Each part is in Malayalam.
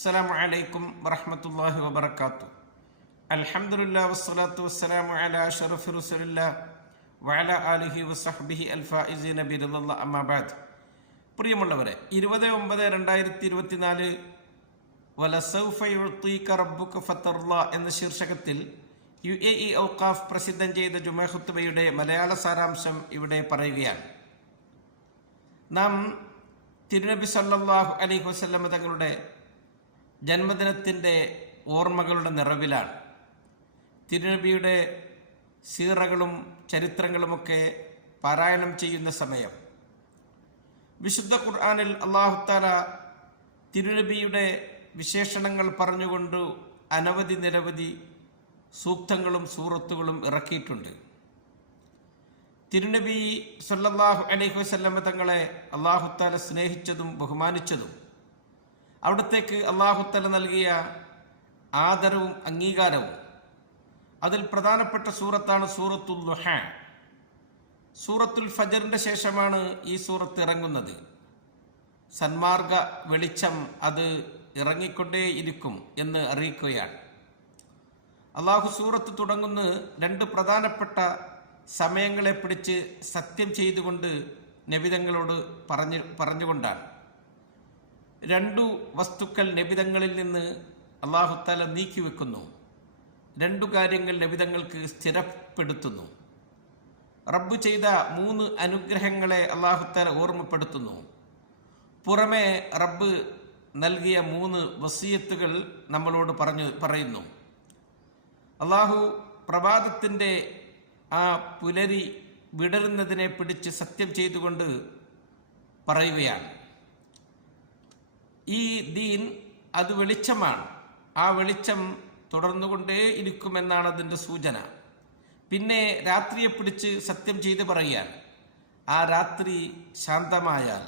അസ്സലാമു അലൈക്കും വറഹ്മത്തുള്ളാഹി വബറകാതുഹു. അൽഹംദുലില്ലാഹി വസ്സലാത്തു വസ്സലാമു അലാ അഷ്റഫി റസൂലില്ലാഹി വഅലാ ആലിഹി വസഹ്ബിഹി അൽഫായിസീന ബിറിദല്ലാഹി അമ്മാ ബഅദ്. പ്രിയമുള്ളവരെ, 20/9/2024 വലസൗഫ യുഅ്തീക റബ്ബുക ഫതർളാ എന്ന ശീർഷകത്തിൽ UAE ഔഖാഫ് പ്രസിദ്ധം ചെയ്ത ജുമാ ഖുത്ബയുടെ മലയാള സാരാംശം ഇവിടെ പറയുകയാണ്. നാം തിരുനബി സല്ലല്ലാഹു അലൈഹി വസല്ലം തങ്ങളുടെ ജന്മദിനത്തിൻ്റെ ഓർമ്മകളുടെ നിറവിലാണ്. തിരുനബിയുടെ സീറകളും ചരിത്രങ്ങളുമൊക്കെ പാരായണം ചെയ്യുന്ന സമയം വിശുദ്ധ ഖുർആനിൽ അല്ലാഹു തആല തിരുനബിയുടെ വിശേഷണങ്ങൾ പറഞ്ഞുകൊണ്ട് നിരവധി സൂക്തങ്ങളും സൂറത്തുകളും ഇറക്കിയിട്ടുണ്ട്. തിരുനബി സല്ലല്ലാഹു അലൈഹി വസല്ലം തങ്ങളെ അല്ലാഹു തആല സ്നേഹിച്ചതും ബഹുമാനിച്ചതും അവിടത്തേക്ക് അല്ലാഹു തആല നൽകിയ ആദരവും അംഗീകാരവും അതിൽ പ്രധാനപ്പെട്ട സൂറത്താണ് സൂറത്തുൽ ദുഹാ. സൂറത്തുൽ ഫജറിന്റെ ശേഷമാണ് ഈ സൂറത്ത് ഇറങ്ങുന്നത്. സന്മാർഗ വെളിച്ചം അത് ഇറങ്ങിക്കൊണ്ടേയിരിക്കും എന്ന് അറിയിക്കുകയാണ്. അള്ളാഹു സൂറത്ത് തുടങ്ങുന്ന രണ്ട് പ്രധാനപ്പെട്ട സമയങ്ങളെ പിടിച്ച് സത്യം ചെയ്തുകൊണ്ട് നബിതങ്ങളോട് പറഞ്ഞുകൊണ്ടാണ്. രണ്ടു വസ്തുക്കൾ നബിതങ്ങളിൽ നിന്ന് അല്ലാഹു തആല നീക്കിവെക്കുന്നു. രണ്ടു കാര്യങ്ങൾ നബിതങ്ങൾക്ക് സ്ഥിരപ്പെടുത്തുന്നു. റബ്ബ് ചെയ്ത 3 അനുഗ്രഹങ്ങളെ അല്ലാഹു തആല ഓർമ്മപ്പെടുത്തുന്നു. പുറമെ റബ്ബ് നൽകിയ 3 വസിയത്തുകൾ നമ്മളോട് പറയുന്നു. അല്ലാഹു പ്രഭാതത്തിൻ്റെ ആ പുലരി വിടരുന്നതിനെ പിടിച്ച് സത്യം ചെയ്തുകൊണ്ട് പറയുകയാണ്, ഈ ദീൻ അത് വെളിച്ചമാണ്, ആ വെളിച്ചം തുടർന്നുകൊണ്ടേ ഇരിക്കുമെന്നാണ് അതിൻ്റെ സൂചന. പിന്നെ രാത്രിയെ പിടിച്ച് സത്യം ചെയ്ത് പറയുകയാണ്, ആ രാത്രി ശാന്തമായാൽ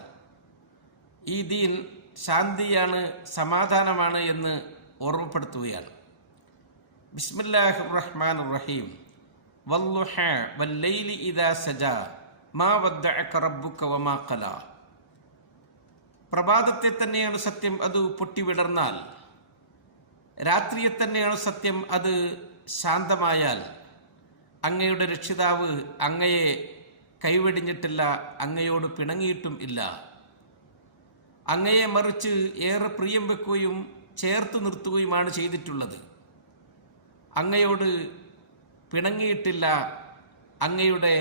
ഈ ദീൻ ശാന്തിയാണ്, സമാധാനമാണ് എന്ന് ഓർമ്മപ്പെടുത്തുകയാണ്. ബിസ്മില്ലാഹിർ റഹ്മാനിർ റഹീം. വല്ലുഹാ വല്ലൈലി ഇദാ സജാ മാ വദ്ദഅക റബ്ബുക വമാ ഖലാ. പ്രഭാതത്തെ തന്നെയാണ് സത്യം, അത് പൊട്ടിവിടർന്നാൽ. രാത്രിയെ തന്നെയാണ് സത്യം, അത് ശാന്തമായാൽ. അങ്ങയുടെ രക്ഷിതാവ് അങ്ങയെ കൈവെടിഞ്ഞിട്ടില്ല, അങ്ങയോട് പിണങ്ങിയിട്ടും ഇല്ല. അങ്ങയെ മറിച്ച് ഏറെ പ്രിയം വെക്കുകയും ചേർത്ത് നിർത്തുകയുമാണ് ചെയ്തിട്ടുള്ളത്. അങ്ങയോട് പിണങ്ങിയിട്ടില്ല, അങ്ങയുടെ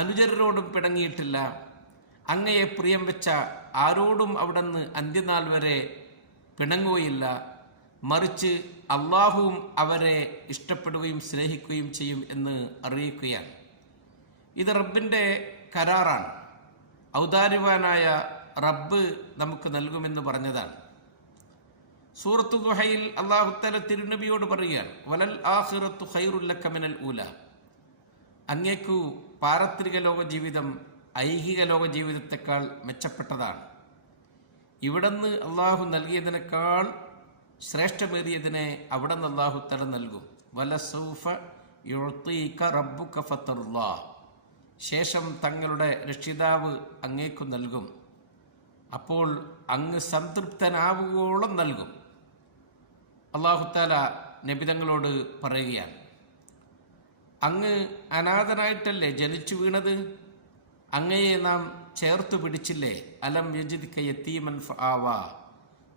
അനുചരരോടും പിണങ്ങിയിട്ടില്ല. അങ്ങയെ പ്രിയം വെച്ച ആരോടും അവിടുന്ന് അന്ത്യനാൾ വരെ പിണങ്ങുകയില്ല. മറിച്ച് അള്ളാഹുവും അവരെ ഇഷ്ടപ്പെടുകയും സ്നേഹിക്കുകയും ചെയ്യും എന്ന് അറിയിക്കുകയാണ്. ഇത് റബ്ബിൻ്റെ കരാറാണ്. ഔദാര്യവാനായ റബ്ബ് നമുക്ക് നൽകുമെന്ന് പറഞ്ഞതാണ്. സൂറത്തു ദുഹയിൽ അല്ലാഹു തആല തിരുനബിയോട് പറയുകയാണ്, വലൽ ആഖിറത്തു ഖൈറുൽ ലക മിനൽ ഊല. അങ്ങേക്കു പാരത്രിക ലോക ജീവിതം ഐഹിക ലോക ജീവിതത്തെക്കാൾ മെച്ചപ്പെട്ടതാണ്. ഇവിടുന്ന് അള്ളാഹു നൽകിയതിനേക്കാൾ ശ്രേഷ്ഠമേറിയതിനെ അവിടെ നിന്ന് അല്ലാഹു തആല നൽകും. വലസൗഫ യുഅ്തീക റബ്ബുക ഫതർളാ. ശേഷം തങ്ങളുടെ രക്ഷിതാവ് അങ്ങേക്കു നൽകും, അപ്പോൾ അങ്ങ് സംതൃപ്തനാവുകയോളം നൽകും. അല്ലാഹു തആല നബിതങ്ങളോട് പറയുകയാണ്, അങ്ങ് അനാഥനായിട്ടല്ലേ ജനിച്ചു വീണത്? അങ്ങയെ നാം ചേർത്തു പിടിച്ചില്ലേ? അലം യജിദ്ക യതീമൻ ഫആവാ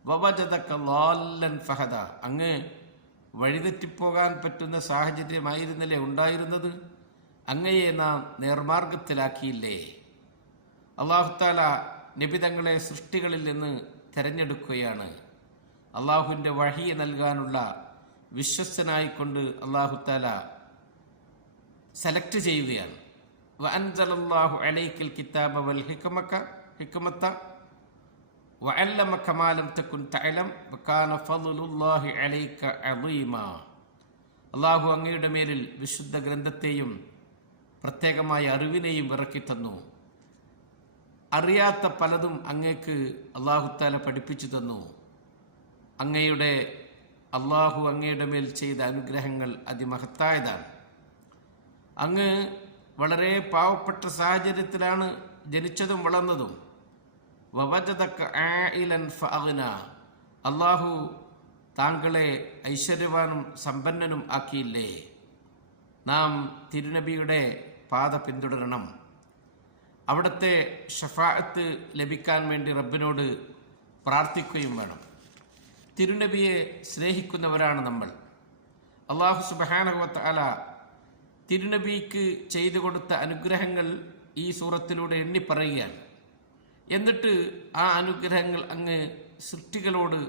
വവജദക ളാല്ലൻ ഫഹദ. അങ്ങ് വഴിതെറ്റിപ്പോകാൻ പറ്റുന്ന സാഹചര്യമായിരുന്നില്ലേ ഉണ്ടായിരുന്നത്? അങ്ങയെ നാം നേർമാർഗത്തിലാക്കിയില്ലേ? അല്ലാഹു തആല നബിതങ്ങളെ സൃഷ്ടികളിൽ നിന്ന് തിരഞ്ഞെടുക്കുകയാണ്. അള്ളാഹുവിൻ്റെ വഹിയ നൽകാനുള്ള വിശ്വസ്തനായിക്കൊണ്ട് അല്ലാഹു തആല സെലക്ട് ചെയ്യുകയാണ്. വഅൻസലല്ലാഹു അലൈക്കൽ കിതാബ വൽ ഹിക്മത വഅല്ലമക മാ ലം തകുൻ തഅലം വകാന ഫളലുല്ലാഹി അലൈക അളീമാ. അല്ലാഹു അങ്ങയുടെ മേലിൽ വിശുദ്ധ ഗ്രന്ഥത്തെയും പ്രത്യേകമായ അറിവിനെയും ഇറക്കി തന്നു. അറിയാത്ത പലതും അങ്ങേക്ക് അല്ലാഹു തആല പഠിപ്പിച്ചു തന്നു. അല്ലാഹു അങ്ങയുടെ മേൽ ചെയ്ത അനുഗ്രഹങ്ങൾ അതിമഹത്തായതാണ്. അങ്ങ് വളരെ പാവപ്പെട്ട സാഹചര്യത്തിലാണ് ജനിച്ചതും വളർന്നതും. വവജദക ആയിലൻ ഫഅഗ്ന. അള്ളാഹു താങ്കളെ ഐശ്വര്യവാനും സമ്പന്നനും ആക്കിയില്ലേ? നാം തിരുനബിയുടെ പാത പിന്തുടരണം. അവിടുത്തെ ഷഫാഅത്ത് ലഭിക്കാൻ വേണ്ടി റബ്ബിനോട് പ്രാർത്ഥിക്കുകയും വേണം. തിരുനബിയെ സ്നേഹിക്കുന്നവരാണ് നമ്മൾ. അല്ലാഹു സുബ്ഹാനഹു വ തആല തിരുനബിക്ക് ചെയ്തു കൊടുത്ത അനുഗ്രഹങ്ങൾ ഈ സൂറത്തിലൂടെ എണ്ണിപ്പറയുകയാണ്. എന്നിട്ട് ആ അനുഗ്രഹങ്ങൾ അങ്ങ് സൃഷ്ടികളോട്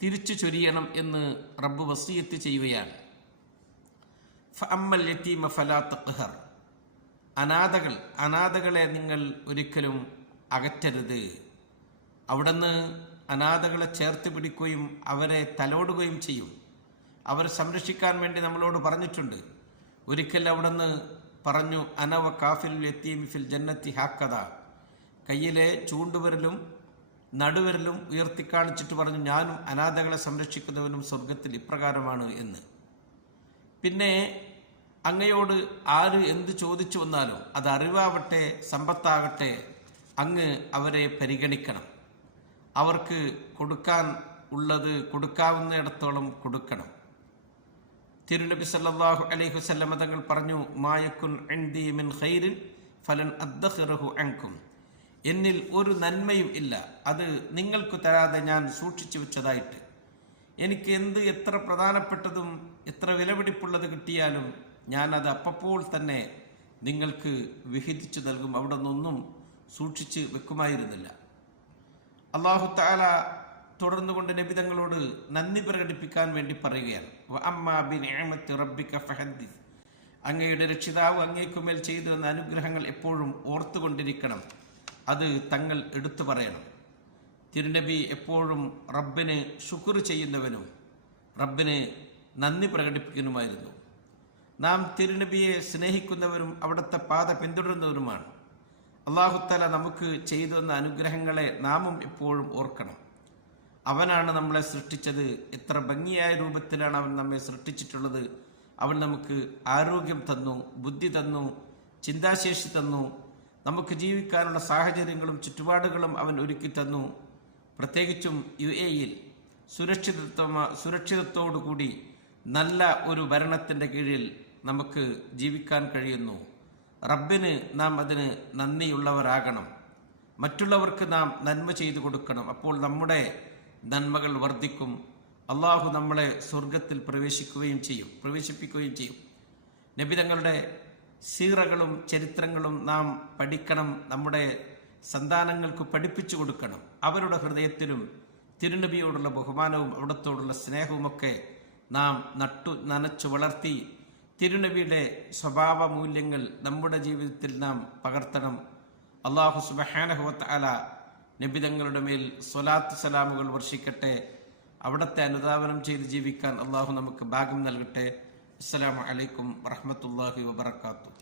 തിരിച്ചു ചൊരിയണം എന്ന് റബ്ബ് വസിയത്ത് ചെയ്യുകയാണ്. ഫഅമ്മൽ യതീമ ഫലാ തഖ്ഹർ, അനാഥകളെ നിങ്ങൾ ഒരിക്കലും അകറ്റരുത്. അവിടുന്ന് അനാഥകളെ ചേർത്ത് പിടിക്കുകയും അവരെ തലോടുകയും ചെയ്യും. അവരെ സംരക്ഷിക്കാൻ വേണ്ടി നമ്മളോട് പറഞ്ഞിട്ടുണ്ട്. ഒരിക്കൽ അവിടുന്ന് പറഞ്ഞു, അനവ കാഫിൽ യതീമി ഫിൽ ജന്നത്തി ഹാക്കദ, കയ്യിലെ ചൂണ്ടുവിരലും നടുവിരലും ഉയർത്തിക്കാണിച്ചിട്ട് പറഞ്ഞു, ഞാനും അനാഥകളെ സംരക്ഷിക്കുന്നവനും സ്വർഗത്തിൽ ഇപ്രകാരമാണ് എന്ന്. പിന്നെ അങ്ങയോട് ആര് എന്ത് ചോദിച്ചു വന്നാലും, അത് അറിവാവട്ടെ സമ്പത്താകട്ടെ, അങ്ങ് അവരെ പരിഗണിക്കണം. അവർക്ക് കൊടുക്കാൻ ഉള്ളത് കൊടുക്കാവുന്നിടത്തോളം കൊടുക്കണം. തിരുനബി സല്ലല്ലാഹു അലൈഹി വസല്ലം തങ്ങൾ പറഞ്ഞു, മായക്കുൻ ഇൻദി മിൻ ഖൈരിൻ ഫലൻ അദ്ഖിറഹു അൻകും, എന്നിൽ ഒരു നന്മയും ഇല്ല, അത് നിങ്ങൾക്ക് തരാതെ ഞാൻ സൂക്ഷിച്ചു വെച്ചതായിട്ട്. എനിക്ക് എത്ര പ്രധാനപ്പെട്ടതും എത്ര വിലപിടിപ്പുള്ളത് കിട്ടിയാലും ഞാനത് അപ്പോൾ തന്നെ നിങ്ങൾക്ക് വിഹിതിച്ചു നൽകും. അവിടെ നിന്നൊന്നും സൂക്ഷിച്ച് വെക്കുമായിരുന്നില്ല. അല്ലാഹു തആല തുടർന്നുകൊണ്ട് നബി തങ്ങളോട് നന്ദി പ്രകടിപ്പിക്കാൻ വേണ്ടി പറയുകയാണ്. വഅമ്മാ ബിനിഅമത്തി റബ്ബിക ഫഹദ്ദിസ്, അങ്ങയുടെ രക്ഷിതാവ് അങ്ങേക്കുമേൽ ചെയ്തു തന്ന അനുഗ്രഹങ്ങൾ എപ്പോഴും ഓർത്തുകൊണ്ടിരിക്കണം, അത് തങ്ങൾ എടുത്തു പറയണം. തിരുനബി എപ്പോഴും റബ്ബിന് ശുക്ർ ചെയ്യുന്നവനും റബ്ബിന് നന്ദി പ്രകടിപ്പിക്കുന്നതുമായിരുന്നു. നാം തിരുനബിയെ സ്നേഹിക്കുന്നവരും അവിടുത്തെ പാത പിന്തുടരുന്നവരുമാണ്. അല്ലാഹു തആല നമുക്ക് ചെയ്തു തന്ന അനുഗ്രഹങ്ങളെ നാമും എപ്പോഴും ഓർക്കണം. അവനാണ് നമ്മളെ സൃഷ്ടിച്ചത്. എത്ര ഭംഗിയായ രൂപത്തിലാണ് അവൻ നമ്മെ സൃഷ്ടിച്ചിട്ടുള്ളത്. അവൻ നമുക്ക് ആരോഗ്യം തന്നു, ബുദ്ധി തന്നു, ചിന്താശേഷി തന്നു, നമുക്ക് ജീവിക്കാനുള്ള സാഹചര്യങ്ങളും ചുറ്റുപാടുകളും അവൻ ഒരുക്കി തന്നു. പ്രത്യേകിച്ചും UAE-യിൽ സുരക്ഷിതത്തോടുകൂടി നല്ല ഒരു ഭരണത്തിൻ്റെ കീഴിൽ നമുക്ക് ജീവിക്കാൻ കഴിയുന്നു. റബ്ബിന് നാം അതിന് നന്ദിയുള്ളവരാകണം. മറ്റുള്ളവർക്ക് നാം നന്മ ചെയ്തു കൊടുക്കണം. അപ്പോൾ നമ്മുടെ നന്മകൾ വർദ്ധിക്കും. അള്ളാഹു നമ്മളെ സ്വർഗത്തിൽ പ്രവേശിപ്പിക്കുകയും ചെയ്യും. നബി തങ്ങളുടെ സീറകളും ചരിത്രങ്ങളും നാം പഠിക്കണം. നമ്മുടെ സന്താനങ്ങൾക്ക് പഠിപ്പിച്ചു കൊടുക്കണം. അവരുടെ ഹൃദയത്തിലും തിരുനബിയോടുള്ള ബഹുമാനവും അവിടത്തോടുള്ള സ്നേഹവുമൊക്കെ നാം നനച്ചു വളർത്തി തിരുനബിയുടെ സ്വഭാവ മൂല്യങ്ങൾ നമ്മുടെ ജീവിതത്തിൽ നാം പകർത്തണം. അല്ലാഹു സുബ്ഹാനഹു വ തആല നബി തങ്ങളുടെ മേൽ സ്വലാത്ത് സലാമുകൾ വർഷിക്കട്ടെ. അവിടത്തെ അനുധാവനം ചെയ്ത് ജീവിക്കാൻ അള്ളാഹു നമുക്ക് ഭാഗ്യം നൽകട്ടെ. അസ്സലാമു അലൈക്കും വറഹ്മത്തുള്ളാഹി വബറകാതുഹു.